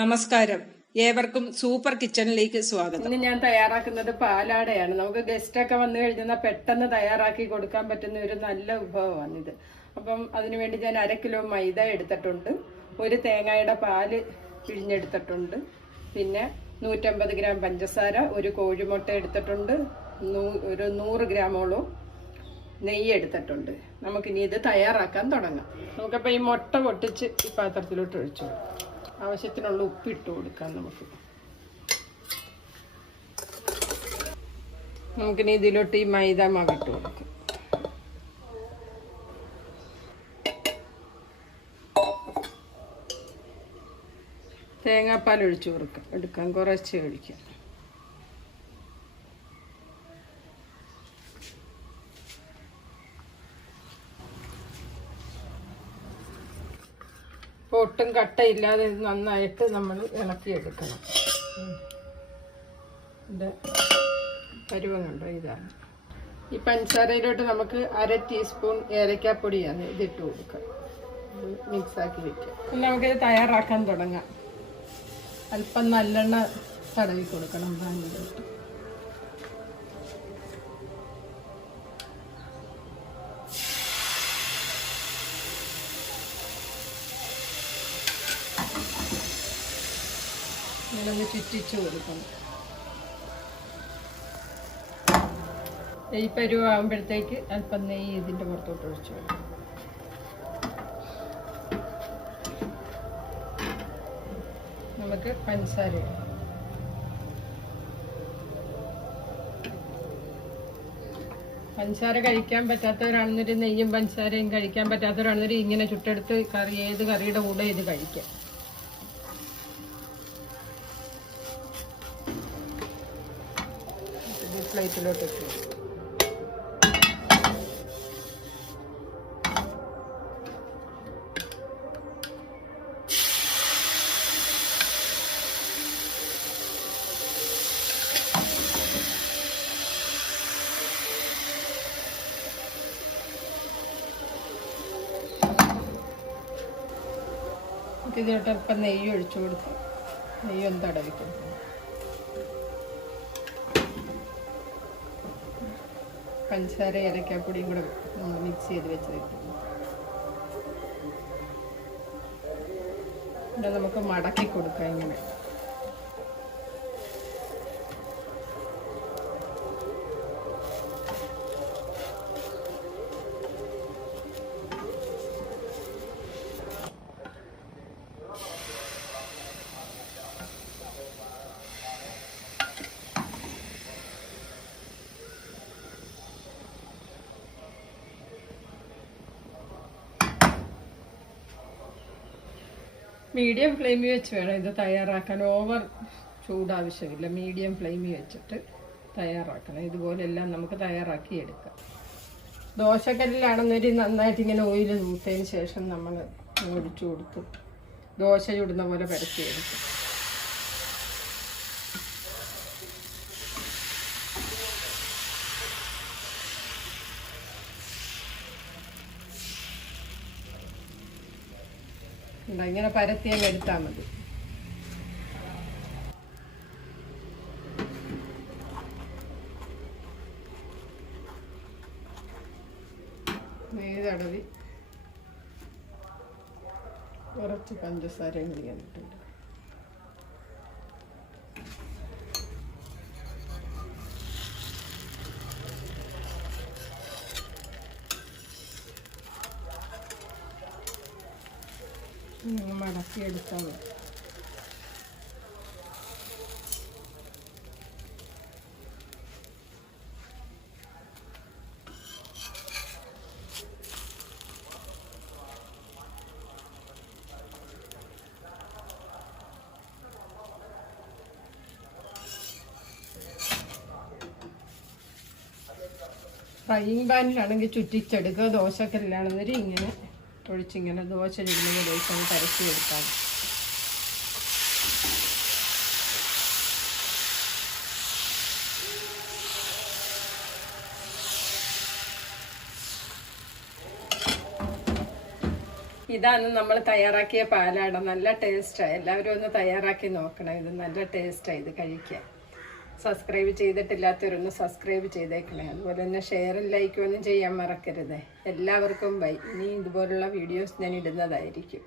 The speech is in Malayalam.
നമസ്കാരം, ഏവർക്കും സൂപ്പർ കിച്ചണിലേക്ക് സ്വാഗതം. ഇന്ന് ഞാൻ തയ്യാറാക്കുന്നത് പാലാടയാണ്. നമുക്ക് ഗസ്റ്റൊക്കെ വന്നു കഴിഞ്ഞാൽ പെട്ടെന്ന് തയ്യാറാക്കി കൊടുക്കാൻ പറ്റുന്ന ഒരു നല്ല വിഭവമാണിത്. അപ്പം അതിനുവേണ്ടി ഞാൻ 1/2 കിലോ മൈദ എടുത്തിട്ടുണ്ട്, ഒരു തേങ്ങയുടെ പാല് പിഴിഞ്ഞെടുത്തിട്ടുണ്ട്, പിന്നെ 150 ഗ്രാം പഞ്ചസാര, ഒരു കോഴിമുട്ട എടുത്തിട്ടുണ്ട്, ഒരു 100 ഗ്രാമോളം നെയ്യ് എടുത്തിട്ടുണ്ട്. നമുക്കിനി ഇത് തയ്യാറാക്കാൻ തുടങ്ങാം. നമുക്കപ്പോൾ ഈ മുട്ട പൊട്ടിച്ച് ഈ പാത്രത്തിലോട്ട് ഒഴിച്ചു കൊടുക്കാം. ആവശ്യത്തിനുള്ള ഉപ്പിട്ട് കൊടുക്കാം. നമുക്കിനി ഇതിലോട്ട് ഈ മൈദ മാവ് ഇട്ട് കൊടുക്കാം. തേങ്ങാപ്പാൽ ഒഴിച്ചു എടുക്കാം, കുറച്ച് ഒഴിക്കാം. ഒട്ടും കട്ടയില്ലാതെ നന്നായിട്ട് നമ്മൾ ഇളക്കിയെടുക്കണം. ഇത് പരുവം കണ്ടോ, ഇതാണ്. ഈ പഞ്ചസാരയിലോട്ട് നമുക്ക് 1/2 ടീസ്പൂൺ ഏലക്കാപ്പൊടിയാണ് ഇതിട്ട് കൊടുക്കുക. മിക്സാക്കി വെക്കാം. നമുക്കിത് തയ്യാറാക്കാൻ തുടങ്ങാം. അല്പം നല്ലെണ്ണ തടവി കൊടുക്കണം പാനിലോട്ട്. ഇങ്ങനെ ചുറ്റിച്ചു കൊടുക്കണം. ഈ പരുവാകുമ്പോഴത്തേക്ക് അല്പം നെയ്യ് ഇതിൻ്റെ പുറത്തോട്ട് ഒഴിച്ചു കൊടുക്കും. നമുക്ക് പഞ്ചസാര കഴിക്കാൻ പറ്റാത്തവരാണെന്നൊരു നെയ്യും പഞ്ചസാരയും കഴിക്കാൻ പറ്റാത്തവരാണെന്നൊരു ഇങ്ങനെ ചുട്ടെടുത്ത് ഏത് കറിയുടെ കൂടെ ഇത് കഴിക്കാം. പ്ലേറ്റിലോട്ട് ഇട്ടു. ഇതിലോട്ട് അല്പം നെയ്യ് ഒഴിച്ചു കൊടുത്ത് നെയ്യൊന്ന് തടവി കൊടുക്കും. പഞ്ചസാര ഏലക്കാപ്പൊടിയും കൂടെ മിക്സ് ചെയ്ത് വെച്ചിട്ടുണ്ട്. പിന്നെ നമുക്ക് മടക്കി കൊടുക്കാം. ഇങ്ങനെ മീഡിയം ഫ്ലെയിമിൽ വെച്ച് വേണം ഇത് തയ്യാറാക്കാൻ. ഓവർ ചൂട് ആവശ്യമില്ല. മീഡിയം ഫ്ലെയിമിൽ വെച്ചിട്ട് തയ്യാറാക്കണം. ഇതുപോലെല്ലാം നമുക്ക് തയ്യാറാക്കി എടുക്കാം. ദോശക്കല്ലിലാണെന്നൊരു നന്നായിട്ട് ഇങ്ങനെ ഓയിൽ തൂത്തതിന് ശേഷം നമ്മൾ ഒഴിച്ചു കൊടുത്ത് ദോശ ചുടുന്ന പോലെ പരത്തിയെടുക്കും. ഇങ്ങനെ പരത്തിയങ്ങ് എടുത്താൽ മതി. നെയ്യ് തടവി കുറച്ച് പഞ്ചസാരയും കൂടി ഇട്ടിട്ടുണ്ട്. മടക്കിയെടുത്താൽ മതി. ഫ്രൈയിങ് പാനിലാണെങ്കിൽ ചുറ്റിച്ചെടുക്കുക. ദോശക്കല്ലാണെന്നൊരു ഇങ്ങനെ ഒഴിച്ചിങ്ങനെ ദോശ ചുടുന്ന ദോശ പരത്തിയെടുക്കാം. ഇതാണ് നമ്മൾ തയ്യാറാക്കിയ പാലാട. നല്ല ടേസ്റ്റാണ്. എല്ലാവരും ഒന്ന് തയ്യാറാക്കി നോക്കണം. ഇത് നല്ല ടേസ്റ്റാണ് ഇത് കഴിക്കാൻ. സബ്സ്ക്രൈബ് ചെയ്തിട്ടില്ലാത്തവരൊന്ന് സബ്സ്ക്രൈബ് ചെയ്തേക്കണേ. അതുപോലെ തന്നെ ഷെയറും ലൈക്കും ഒന്നും ചെയ്യാൻ മറക്കരുത്. എല്ലാവർക്കും ബൈ. ഇനി ഇതുപോലുള്ള വീഡിയോസ് ഞാൻ ഇടുന്നതായിരിക്കും.